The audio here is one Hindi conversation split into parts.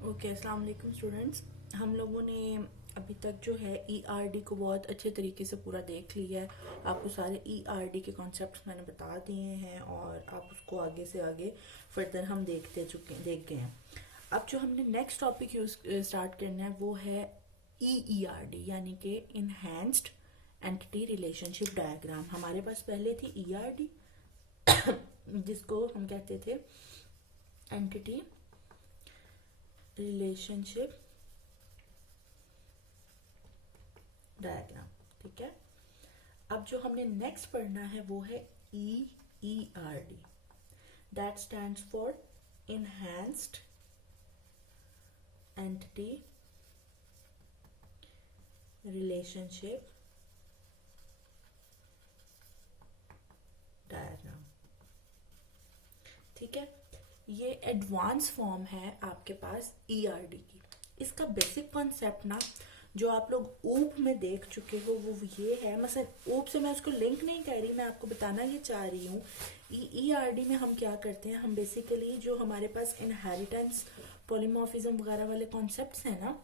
ओके, अस्सलाम वालेकुम स्टूडेंट्स। हम लोगों ने अभी तक जो है ईआरडी को बहुत अच्छे तरीके से पूरा देख लिया है। आपको सारे ईआरडी के कॉन्सेप्ट्स मैंने बता दिए हैं और आप उसको आगे से आगे फर्दर हम देख गए हैं। अब जो हमने नेक्स्ट टॉपिक यूज स्टार्ट करना है वो है ईईआरडी, यानी कि इनहेंस्ड एंटिटी रिलेशनशिप डायग्राम। हमारे पास पहले थी ईआरडी जिसको हम कहते थे एंटिटी रिलेशनशिप डायग्राम। ठीक है, अब जो हमने नेक्स्ट पढ़ना है वो है EERD, that stands for enhanced entity relationship diagram. ठीक है, ये एडवांस फॉर्म है आपके पास ईआरडी की। इसका बेसिक कॉन्सेप्ट ना जो आप लोग ऊप में देख चुके हो वो ये है। मसलन ऊप से मैं उसको लिंक नहीं कर रही, मैं आपको बताना ये चाह रही हूँ। ईआरडी में हम क्या करते हैं, हम बेसिकली जो हमारे पास इनहेरिटेंस पॉलीमॉर्फिज्म वगैरह वाले कॉन्सेप्ट्स हैं ना,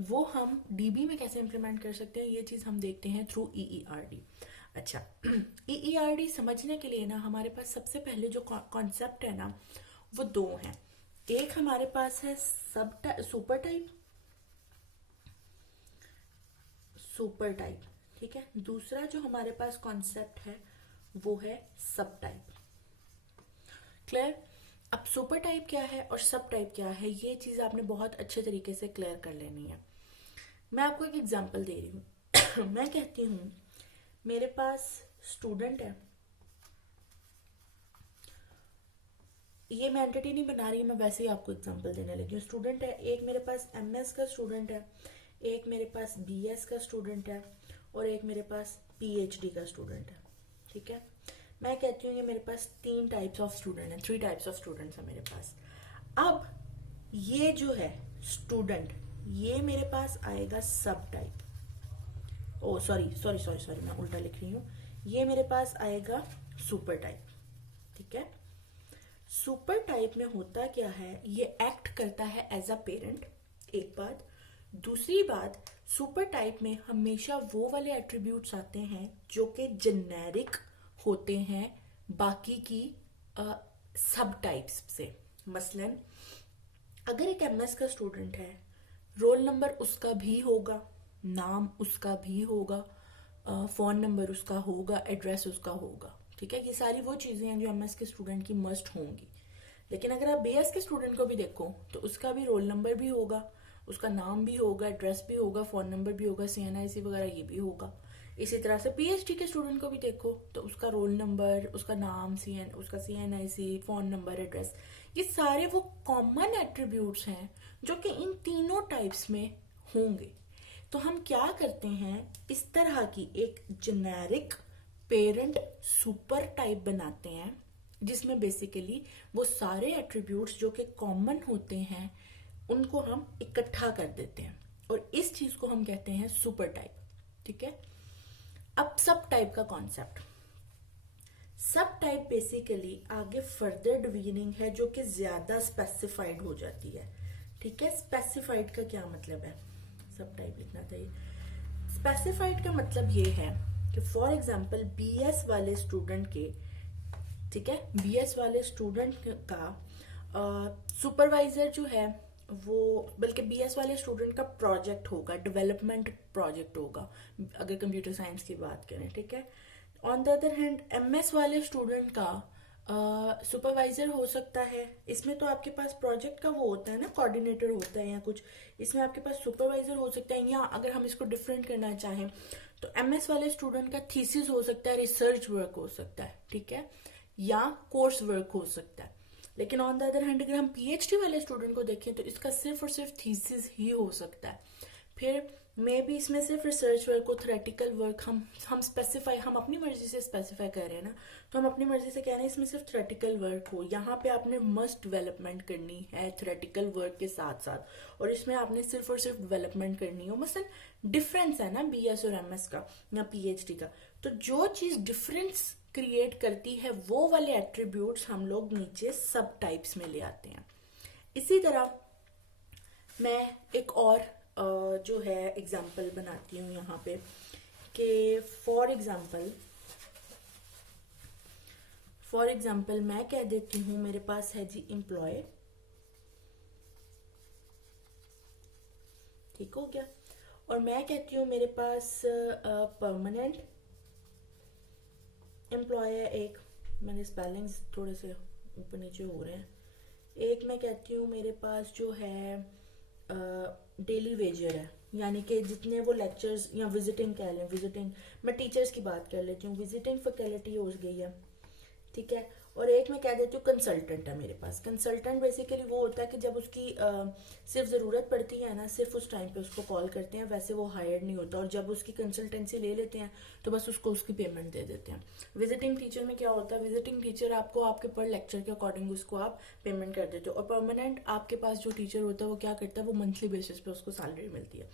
वो हम डीबी में कैसे इम्प्लीमेंट कर सकते हैं, ये चीज़ हम देखते हैं थ्रू ईईआरडी। अच्छा, ईईआरडी समझने के लिए ना हमारे पास सबसे पहले जो कॉन्सेप्ट है ना वो दो हैं। एक हमारे पास है सुपर टाइप। ठीक है, दूसरा जो हमारे पास कॉन्सेप्ट है वो है सब टाइप। क्लियर? अब सुपर टाइप क्या है और सब टाइप क्या है, ये चीज आपने बहुत अच्छे तरीके से क्लियर कर लेनी है। मैं आपको एक एग्जांपल दे रही हूँ। मैं कहती हूँ मेरे पास स्टूडेंट है, ये मैं एंटिटी नहीं बना रही, मैं वैसे ही आपको एग्जांपल देने लगी हूँ। स्टूडेंट है, एक मेरे पास एमएस का स्टूडेंट है, एक मेरे पास बीएस का स्टूडेंट है और एक मेरे पास पीएचडी का स्टूडेंट है। ठीक है, मैं कहती हूँ ये मेरे पास तीन टाइप्स ऑफ स्टूडेंट है, थ्री टाइप्स ऑफ स्टूडेंट्स है मेरे पास। अब ये जो है स्टूडेंट, ये मेरे पास आएगा सब टाइप। ओ सॉरी सॉरी सॉरी सॉरी, मैं उल्टा लिख रही हूँ। ये मेरे पास आएगा सुपर टाइप। ठीक है, सुपर टाइप में होता क्या है, ये एक्ट करता है एज अ पेरेंट, एक बात। दूसरी बात, सुपर टाइप में हमेशा वो वाले एट्रीब्यूट्स आते हैं जो कि जेनेरिक होते हैं बाकी की सब टाइप्स से। मसलन अगर एक एमएस का स्टूडेंट है, रोल नंबर उसका भी होगा, नाम उसका भी होगा, फोन नंबर उसका होगा, एड्रेस उसका होगा। ठीक है, ये सारी वो चीजें हैं जो एमएस के स्टूडेंट की मस्ट होंगी। लेकिन अगर आप बीएस के स्टूडेंट को भी देखो तो उसका भी रोल नंबर भी होगा, उसका नाम भी होगा, एड्रेस भी होगा, फोन नंबर भी होगा, सीएनआईसी वगैरह ये भी होगा। इसी तरह से पीएचडी के स्टूडेंट को भी देखो तो उसका रोल नंबर, उसका नाम, उसका सीएनआईसी, फोन नंबर, एड्रेस, ये सारे वो कॉमन एट्रीब्यूट्स हैं जो कि इन तीनों टाइप्स में होंगे। तो हम क्या करते हैं, इस तरह की एक जेनेरिक पेरेंट सुपर टाइप बनाते हैं जिसमें बेसिकली वो सारे एट्रीब्यूट्स जो कि कॉमन होते हैं उनको हम इकट्ठा कर देते हैं और इस चीज को हम कहते हैं सुपर टाइप। ठीक है, अब सब टाइप का कॉन्सेप्ट। सब टाइप बेसिकली आगे फर्दर डिवीजनिंग है जो कि ज्यादा स्पेसिफाइड हो जाती है। ठीक है, स्पेसिफाइड का क्या मतलब है, सब टाइप लिखना चाहिए। स्पेसिफाइड का मतलब ये है कि फॉर एग्जांपल बीएस वाले स्टूडेंट के, ठीक है, बीएस वाले स्टूडेंट का सुपरवाइजर जो है वो, बल्कि बीएस वाले स्टूडेंट का प्रोजेक्ट होगा, डेवलपमेंट प्रोजेक्ट होगा अगर कंप्यूटर साइंस की बात करें। ठीक है, on the other hand MS वाले स्टूडेंट का सुपरवाइजर हो सकता है। इसमें तो आपके पास प्रोजेक्ट का वो होता है ना, कोऑर्डिनेटर होता है या कुछ, इसमें आपके पास सुपरवाइजर हो सकता है। या अगर हम इसको डिफरेंट करना चाहें तो एमएस वाले स्टूडेंट का थीसिस हो सकता है, रिसर्च वर्क हो सकता है। ठीक है, या कोर्स वर्क हो सकता है। लेकिन ऑन द अदर हैंड अगर हम पीएचडी वाले स्टूडेंट को देखें तो इसका सिर्फ और सिर्फ थीसिस ही हो सकता है। फिर मे भी इसमें सिर्फ रिसर्च वर्क हो, थ्योरेटिकल वर्क हम स्पेसिफाई, हम अपनी मर्जी से स्पेसिफाई कर रहे हैं ना, तो हम अपनी मर्जी से कह रहे हैं इसमें सिर्फ थ्योरेटिकल वर्क हो। यहाँ पे आपने मस्ट डेवलपमेंट करनी है थ्योरेटिकल वर्क के साथ साथ, और इसमें आपने सिर्फ और सिर्फ डेवलपमेंट करनी हो। मसलन डिफरेंस है ना बीएस और एमएस का या पीएचडी का, तो जो चीज डिफरेंस क्रिएट करती है वो वाले एट्रीब्यूट्स हम लोग नीचे सब टाइप्स में ले आते हैं। इसी तरह मैं एक और जो है एग्जाम्पल बनाती हूँ यहाँ पे कि फॉर एग्जाम्पल मैं कह देती हूँ मेरे पास है जी एम्प्लॉय, ठीक हो गया, और मैं कहती हूँ मेरे पास परमानेंट एम्प्लॉय है एक, मैंने स्पेलिंग्स थोड़े से ऊपर नीचे हो रहे हैं, एक मैं कहती हूँ मेरे पास जो है डेली वेजर है, यानी कि जितने वो लेक्चर्स या विजिटिंग कह लें, विजिटिंग, मैं टीचर्स की बात कर लेती हूँ, विजिटिंग फैकल्टी हो गई है, ठीक है। और एक मैं कह देती हूँ कंसल्टेंट है मेरे पास। कंसल्टेंट बेसिकली वो होता है कि जब उसकी सिर्फ ज़रूरत पड़ती है ना, सिर्फ उस टाइम पे उसको कॉल करते हैं, वैसे वो हायर्ड नहीं होता, और जब उसकी कंसल्टेंसी ले लेते हैं तो बस उसको उसकी पेमेंट दे देते हैं। विजिटिंग टीचर में क्या होता है, विजिटिंग टीचर आपको आपके पर लेक्चर के अकॉर्डिंग उसको आप पेमेंट कर देते हो, और परमानेंट आपके पास जो टीचर होता है वो क्या करता है, वो मंथली बेसिस पे उसको सैलरी मिलती है।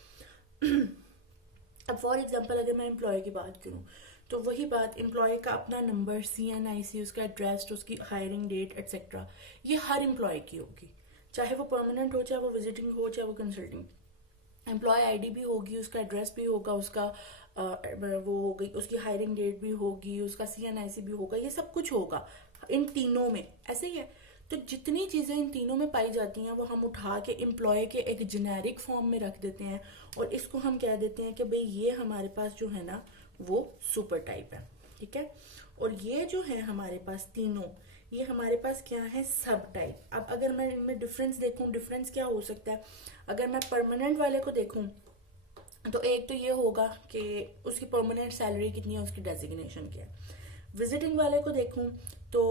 अब फॉर एग्जाम्पल अगर मैं एम्प्लॉय की बात करूँ तो वही बात, एम्प्लॉय का अपना नंबर, CNIC, उसका एड्रेस, उसकी हायरिंग डेट एट्सेट्रा, ये हर एम्प्लॉय की होगी, चाहे वो परमानेंट हो, चाहे वो विजिटिंग हो, चाहे वो कंसल्टिंग। एम्प्लॉय आईडी भी होगी, उसका एड्रेस भी होगा, उसका वो हो गई, उसकी हायरिंग डेट भी होगी, उसका CNIC भी होगा, ये सब कुछ होगा इन तीनों में, ऐसे ही है। तो जितनी चीज़ें इन तीनों में पाई जाती हैं वो हम उठा के एम्प्लॉय के एक जेनेरिक फॉर्म में रख देते हैं, और इसको हम कह देते हैं कि भाई ये हमारे पास जो है ना वो सुपर टाइप है, ठीक है। और ये जो है हमारे पास तीनों, ये हमारे पास क्या है, सब टाइप। अब अगर मैं इनमें डिफरेंस देखूं, डिफरेंस क्या हो सकता है, अगर मैं परमानेंट वाले को देखूं तो एक तो ये होगा कि उसकी परमानेंट सैलरी कितनी है, उसकी डेजिग्नेशन क्या है। विजिटिंग वाले को देखूं तो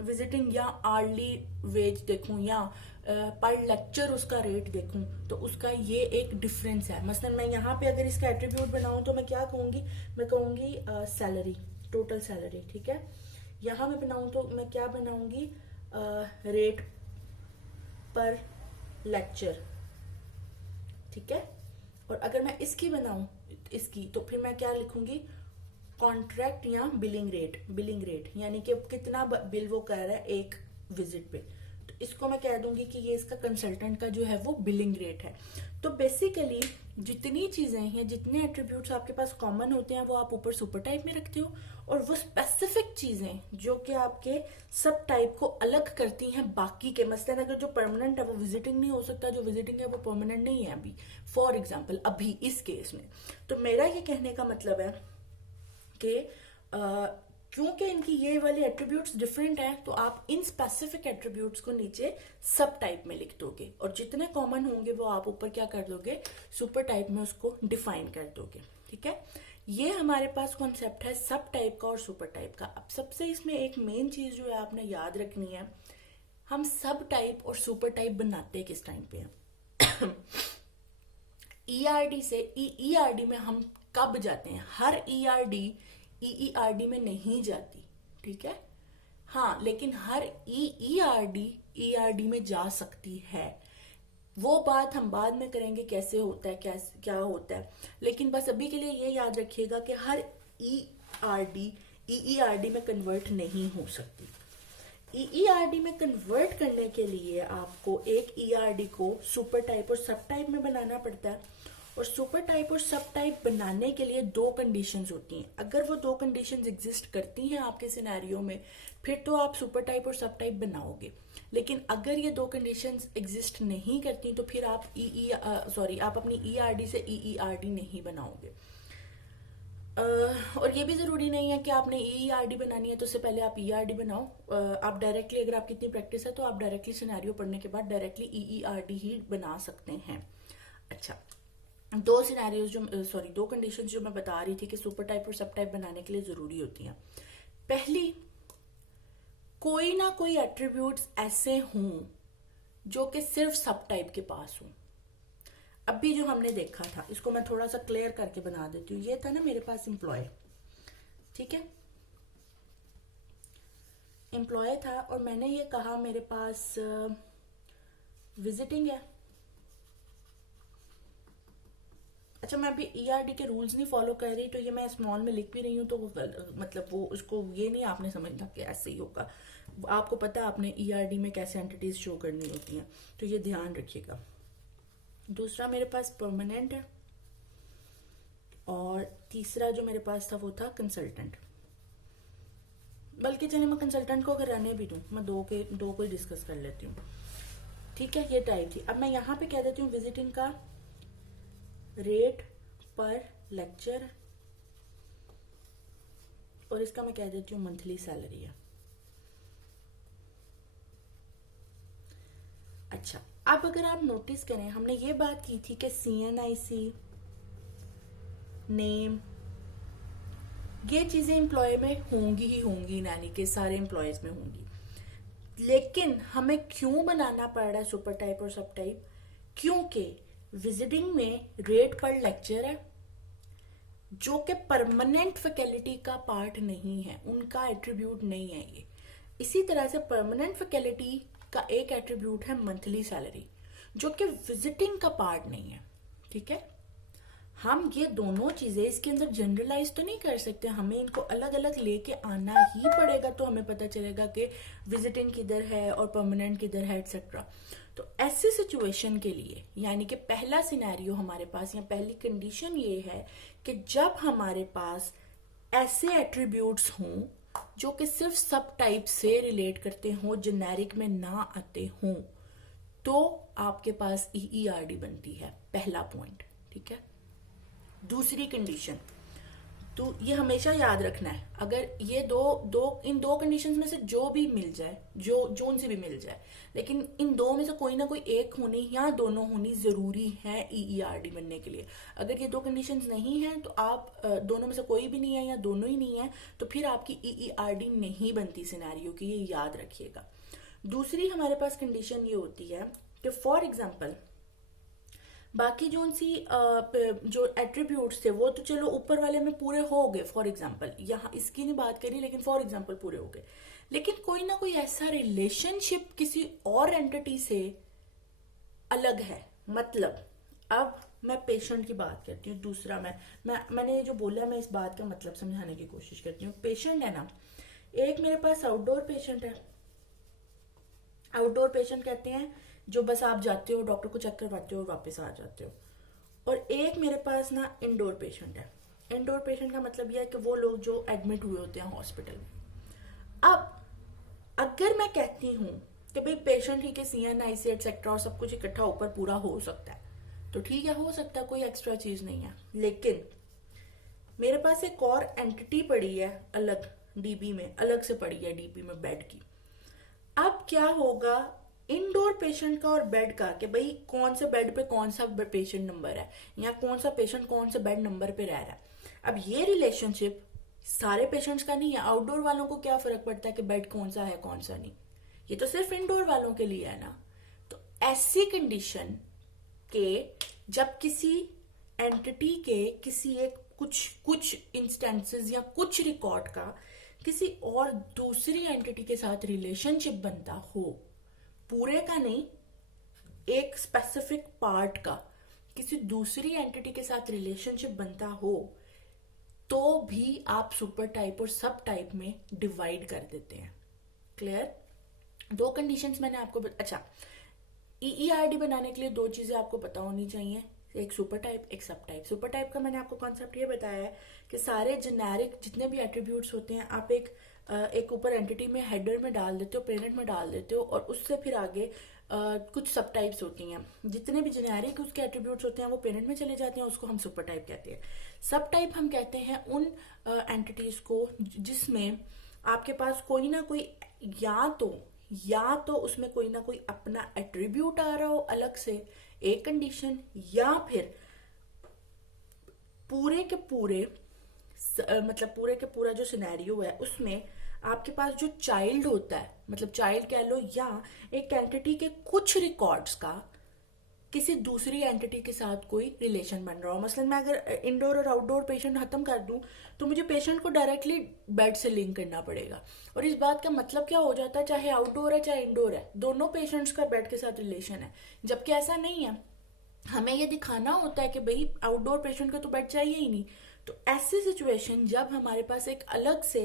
विजिटिंग या आर्ली वेज देखूं या पर लेक्चर उसका रेट देखूं तो उसका ये एक डिफरेंस है। मसलन मैं यहाँ पे अगर इसका एट्रीब्यूट बनाऊं तो मैं क्या कहूंगी, मैं कहूंगी सैलरी, टोटल सैलरी, ठीक है। यहाँ मैं बनाऊं तो मैं क्या बनाऊंगी, रेट पर लेक्चर, ठीक है। और अगर मैं इसकी बनाऊं, इसकी, तो फिर मैं क्या लिखूंगी, कॉन्ट्रैक्ट या बिलिंग रेट, यानी कि कितना बिल वो कर रहा है एक विजिट पे, तो इसको मैं कह दूंगी कि ये इसका कंसल्टेंट का जो है वो बिलिंग रेट है। तो बेसिकली जितनी चीजें हैं, जितने एट्रीब्यूट्स आपके पास कॉमन होते हैं वो आप ऊपर सुपर टाइप में रखते हो, और वो स्पेसिफिक चीजें जो कि आपके सब टाइप को अलग करती हैं बाकी के, मसलन अगर जो परमानेंट है वो विजिटिंग नहीं हो सकता, जो विजिटिंग है वो परमानेंट नहीं है अभी, फॉर एग्जाम्पल अभी इस केस में। तो मेरा ये कहने का मतलब है कि क्योंकि इनकी ये वाले एट्रीब्यूट्स डिफरेंट हैं तो आप इन स्पेसिफिक एट्रीब्यूट्स को नीचे सब टाइप में लिख दोगे, और जितने कॉमन होंगे वो आप ऊपर क्या कर दोगे, सुपर टाइप में उसको डिफाइन कर दोगे, ठीक है। ये हमारे पास कॉन्सेप्ट है सब टाइप का और सुपर टाइप का। अब सबसे इसमें एक मेन चीज जो है आपने याद रखनी है, हम सब टाइप और सुपर टाइप बनाते किस टाइम पे हैं। ERD से EERD में हम कब जाते हैं, हर ERD EERD में नहीं जाती, ठीक है। हाँ, लेकिन हर EERD ERD में जा सकती है। वो बात हम बाद में करेंगे कैसे होता है, क्या होता है, लेकिन बस अभी के लिए ये याद रखिएगा कि हर ERD EERD में कन्वर्ट नहीं हो सकती। EERD में कन्वर्ट करने के लिए आपको एक ERD को सुपर टाइप और सब टाइप में बनाना पड़ता है, और सुपर टाइप और सब टाइप बनाने के लिए दो कंडीशंस होती हैं। अगर वो दो कंडीशंस एग्जिस्ट करती हैं आपके सिनेरियो में, फिर तो आप सुपर टाइप और सब टाइप बनाओगे, लेकिन अगर ये दो कंडीशंस एग्जिस्ट नहीं करती तो फिर आप आप अपनी ERD से EERD नहीं बनाओगे। और ये भी ज़रूरी नहीं है कि आपने EERD बनानी है तो उससे पहले आप ERD बनाओ। आप डायरेक्टली, अगर आपकी इतनी प्रैक्टिस है तो आप डायरेक्टली सिनेरियो पढ़ने के बाद डायरेक्टली EERD ही बना सकते हैं। अच्छा, दो सिनेरियोज दो कंडीशन जो मैं बता रही थी कि सुपर टाइप और सब टाइप बनाने के लिए ज़रूरी होती हैं। पहली, कोई ना कोई एट्रीब्यूट्स ऐसे हों जो कि सिर्फ सब टाइप के पास हों। अभी जो हमने देखा था, इसको मैं थोड़ा सा क्लियर करके बना देती हूँ। ये था ना मेरे पास एम्प्लॉय, ठीक है, एम्प्लॉय था, और मैंने ये कहा मेरे पास विजिटिंग है। अच्छा, मैं अभी ERD के रूल्स नहीं फॉलो कर रही, तो ये मैं स्मॉल में लिख भी रही हूँ, तो मतलब वो उसको ये नहीं आपने समझना कि ऐसे ही होगा। आपको पता है आपने ERD में कैसे एंटिटीज शो करनी होती हैं, तो ये ध्यान रखिएगा। दूसरा मेरे पास परमानेंट है, और तीसरा जो मेरे पास था वो था कंसल्टेंट। बल्कि चलिए मैं कंसल्टेंट को अगर रहने भी दूं, मैं दो को ही डिस्कस कर लेती हूँ। ठीक है, ये टाइप थी। अब मैं यहाँ पे कह देती हूँ विजिटिंग का रेट पर लेक्चर, और इसका मैं कह देती हूँ मंथली सैलरी है। अच्छा, अब अगर आप नोटिस करें, हमने ये बात की थी कि CNIC, नेम, ये चीजें एम्प्लॉय में होंगी ही होंगी, यानी कि सारे एम्प्लॉयज में होंगी। लेकिन हमें क्यों बनाना पड़ रहा है सुपर टाइप और सब टाइप? क्योंकि विजिटिंग में रेट पर लेक्चर है, जो कि परमानेंट फैकल्टी का पार्ट नहीं है, उनका एट्रीब्यूट नहीं है ये। इसी तरह से परमानेंट फैकल्टी का एक एट्रीब्यूट है मंथली सैलरी, जो कि विजिटिंग का पार्ट नहीं है। ठीक है, हम ये दोनों चीजें इसके अंदर जनरलाइज तो नहीं कर सकते, हमें इनको अलग अलग लेके आना ही पड़ेगा, तो हमें पता चलेगा कि विजिटिंग किधर है और परमानेंट किधर है, एक्सेट्रा। तो ऐसी सिचुएशन के लिए, यानी कि पहला सिनेरियो हमारे पास या पहली कंडीशन ये है कि जब हमारे पास ऐसे एट्रीब्यूट्स हों जो कि सिर्फ सब टाइप से रिलेट करते हों, जेनेरिक में ना आते हों, तो आपके पास EERD बनती है, पहला पॉइंट। ठीक है, दूसरी कंडीशन, तो ये हमेशा याद रखना है, अगर ये इन दो कंडीशंस में से जो भी मिल जाए, जोन से भी मिल जाए, लेकिन इन दो में से कोई ना कोई एक होनी या दोनों होनी जरूरी है EERD बनने के लिए। अगर ये दो कंडीशंस नहीं है तो आप दोनों में से कोई भी नहीं है या दोनों ही नहीं है, तो फिर आपकी EERD नहीं बनती सिनेरियो की, ये याद रखिएगा। दूसरी हमारे पास कंडीशन ये होती है कि फॉर एग्जाम्पल बाकी जो एट्रीब्यूट्स थे वो तो चलो ऊपर वाले में पूरे हो गए, फॉर एग्जांपल यहाँ इसकी नहीं बात करी, लेकिन फॉर एग्जांपल पूरे हो गए, लेकिन कोई ना कोई ऐसा रिलेशनशिप किसी और एंटिटी से अलग है। मतलब अब मैं पेशेंट की बात करती हूँ, दूसरा मैंने जो बोला मैं इस बात का मतलब समझाने की कोशिश करती हूँ। पेशेंट है ना, एक मेरे पास आउटडोर पेशेंट है, आउटडोर पेशेंट कहते हैं जो बस आप जाते हो, डॉक्टर को चेक करवाते हो और वापस आ जाते हो। और एक मेरे पास ना इंडोर पेशेंट है। इंडोर पेशेंट का मतलब यह है कि वो लोग जो एडमिट हुए होते हैं हॉस्पिटल में। अब अगर मैं कहती हूँ कि भाई पेशेंट ही के CNIC एटसेट्रा और सब कुछ इकट्ठा ऊपर पूरा हो सकता है, तो ठीक है, हो सकता है, कोई एक्स्ट्रा चीज नहीं है। लेकिन मेरे पास एक और एंटिटी पड़ी है अलग, DB में अलग से पड़ी है, DB में बेड की। अब क्या होगा इंडोर पेशेंट का और बेड का, कि भाई कौन से बेड पे कौन सा पेशेंट नंबर है, या कौन सा पेशेंट कौन से बेड नंबर पे रह रहा है। अब ये रिलेशनशिप सारे पेशेंट्स का नहीं है। आउटडोर वालों को क्या फर्क पड़ता है कि बेड कौन सा है कौन सा नहीं, ये तो सिर्फ इंडोर वालों के लिए है ना। तो ऐसी कंडीशन के जब किसी एंटिटी के किसी एक कुछ इंस्टेंसेस या कुछ रिकॉर्ड का किसी और दूसरी एंटिटी के साथ रिलेशनशिप बनता हो, पूरे का नहीं, एक स्पेसिफिक पार्ट का किसी दूसरी एंटिटी के साथ रिलेशनशिप बनता हो, तो भी आप सुपर टाइप और सब टाइप में डिवाइड कर देते हैं। क्लियर? दो कंडीशंस मैंने आपको अच्छा, EERD बनाने के लिए दो चीजें आपको पता होनी चाहिए, एक सुपर टाइप, एक सब टाइप। सुपर टाइप का मैंने आपको कॉन्सेप्ट ये बताया है कि सारे जेनेरिक जितने भी एट्रीब्यूट्स होते हैं आप एक ऊपर एंटिटी में हेडर में डाल देते हो, पेरेंट में डाल देते हो, और उससे फिर आगे कुछ सब टाइप्स होती हैं। जितने भी जेनेरिक उसके एट्रीब्यूट्स होते हैं वो पेरेंट में चले जाते हैं, उसको हम सुपर टाइप कहते हैं। सब टाइप हम कहते हैं उन एंटिटीज को जिसमें आपके पास कोई ना कोई या तो उसमें कोई ना कोई अपना एट्रीब्यूट आ रहा हो अलग से, एक कंडीशन, या फिर पूरे के पूरा जो सिनेरियो है उसमें आपके पास जो चाइल्ड होता है, मतलब चाइल्ड कह लो, या एक एंटिटी के कुछ रिकॉर्ड्स का किसी दूसरी एंटिटी के साथ कोई रिलेशन बन रहा हो। मसलन मैं अगर इंडोर और आउटडोर पेशेंट खत्म कर दूं तो मुझे पेशेंट को डायरेक्टली बेड से लिंक करना पड़ेगा, और इस बात का मतलब क्या हो जाता है, चाहे आउटडोर है चाहे इंडोर है, दोनों पेशेंट्स का बेड के साथ रिलेशन है। जबकि ऐसा नहीं है, हमें ये दिखाना होता है कि भाई आउटडोर पेशेंट को तो बेड चाहिए ही नहीं। तो ऐसी सिचुएशन जब हमारे पास एक अलग से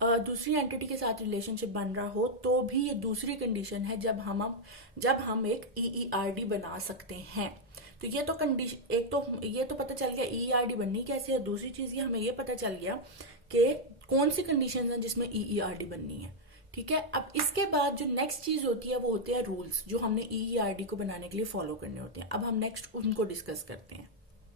दूसरी एंटिटी के साथ रिलेशनशिप बन रहा हो तो भी ये दूसरी कंडीशन है जब हम एक ईईआरडी बना सकते हैं। तो ये तो कंडीशन, एक तो ये तो पता चल गया ईईआरडी बननी कैसे है। दूसरी चीज ये हमें ये पता चल गया कि कौन सी कंडीशन है जिसमें ईईआरडी बननी है। ठीक है, अब इसके बाद जो नेक्स्ट चीज होती है वो होते हैं रूल्स जो हमने ईईआरडी को बनाने के लिए फॉलो करने होते हैं। अब हम नेक्स्ट उनको डिस्कस करते हैं।